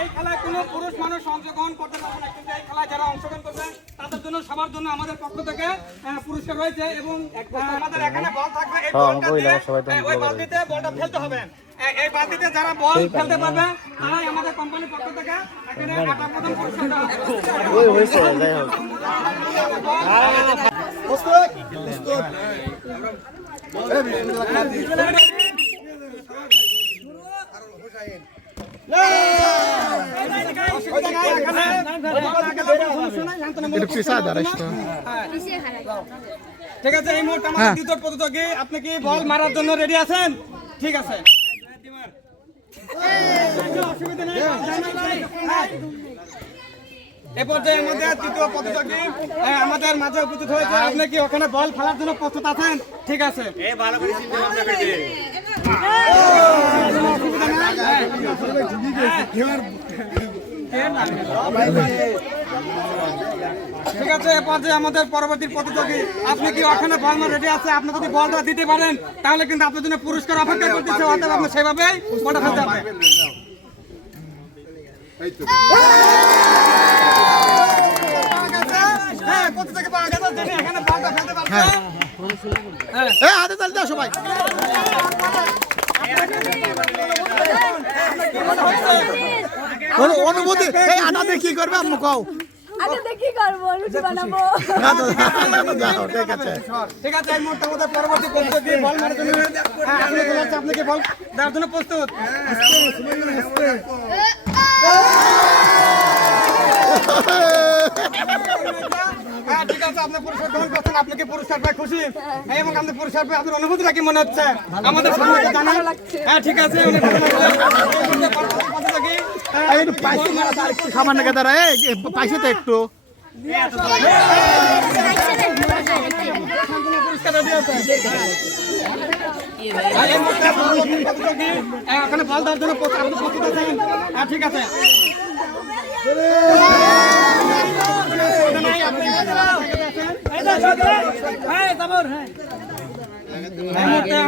এই খেলায় কোনো পুরুষ মানুষ অংশগ্রহণ করতে পারবে না, কিন্তু এই খেলায় যারা অংশগ্রহণ করবে তাদের জন্য সবার জন্য আমাদের পক্ষ থেকে পুরস্কার রয়েছে। এবং আমাদের এখানে বল থাকবে, এই বলটা দিয়ে ওই বালতিতে বলটা ফেলতে হবে। এই বালতিতে যারা বল ফেলতে পারবে তারাই আমাদের কোম্পানির পক্ষ থেকে এখানে একটা প্রথম পুরস্কার দেওয়া ঠিক আছে। এই মুহূর্তে আমাদের দ্বিতীয় প্রতিযোগী, আপনি কি বল মারার জন্য রেডি আছেন? ঠিক আছে, অসুবিধা নেই। এ পর্যায়ে আমাদের তৃতীয় প্রতিযোগী আমাদের মাঝে উপস্থিত হয়েছে। আপনি কি ওখানে বল ফেলার জন্য প্রস্তুত আছেন? ঠিক আছে, ঠিক আছে। এ পর্যায়ে আমাদের পরবর্তী প্রতিযোগী, আপনি কি ওখানে বল রেডি আছে? আপনি যদি বলটা দিতে পারেন তাহলে কিন্তু আপনার জন্য পুরস্কার অপেক্ষা করতেছে, অর্থাৎ আপনি সেভাবেই বলটা ফেলতে হবে। অনুভূতি কি করবে আপনি কও? ঠিক আছে, এই মুহূর্তে আমাদের পরবর্তী প্রতিযোগী বল মারার জন্য আপনি কি বল দেওয়ার জন্য প্রস্তুত? ঠিক আছে, আপনি পুরস্কার গ্রহণ করছেন। আপনি কি পুরস্কার পাই খুশি? এবং আপনি পুরস্কার পাই আপনার অনুভূতিটা কি মনে হচ্ছে আমাদের সামনে জানান? হ্যাঁ, ঠিক আছে। খাবার নাকি তারা পাইছে তো একটু এখানে বল দেওয়ার জন্য প্রস্তুত আছেন? হ্যাঁ, ঠিক আছে।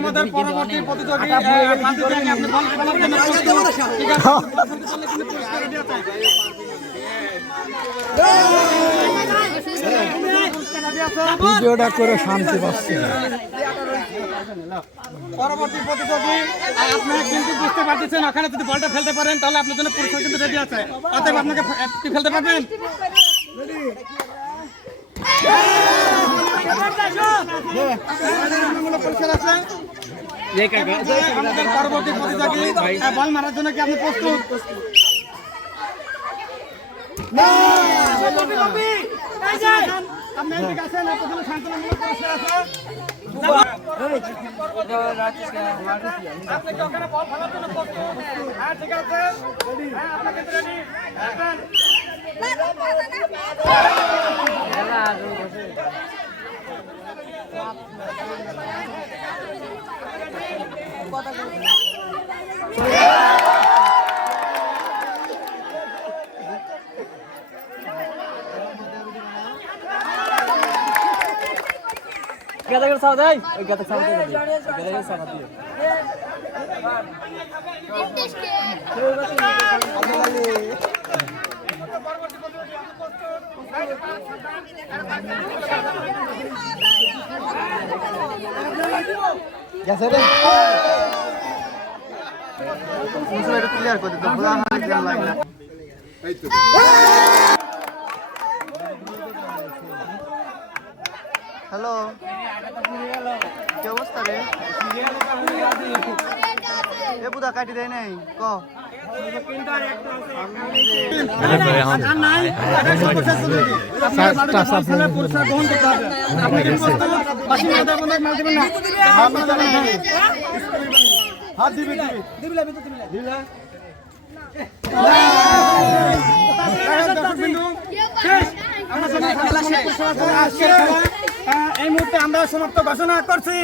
আমাদের পরবর্তী প্রতিযোগী আপনি বল খেলার জন্য প্রস্তুত? ঠিক আছে, ভিডিওটা করে শান্তি পাচ্ছি না। পরবর্তী প্রতিযোগী, আপনি কিন্তু বুঝতে পারতেছেন ওখানে যদি বলটা ফেলতে পারেন তাহলে আপনার জন্য পুরস্কার কিন্তু রেডি আছে, অতএব আপনাকে ফেলতে পারবেন? পুরস্কার আছে। আমাদের পরবর্তী প্রতিযোগী বল মারার জন্য কি আপনি প্রস্তুত? আপনি ঠিক আছেন? আপনার জন্য শান্তনামূলক পুরস্কার আছে। আপনি কি ওখানে বল ফেলার জন্য প্রস্তুত? হ্যাঁ, ঠিক আছে। হ্যাঁ, আপনাকে ready. Kita sahabat ay, kita sahabat ay, kita sahabat ay. Biasa deh. Musuh itu clear kok, itu bola hanya jam lagi. Hello, কি অবস্থা রে? এ বুদা কাটি দেয় নাই ক হাত দিবি এই মুহূর্তে আমরা সমাপ্ত ঘোষণা করছি।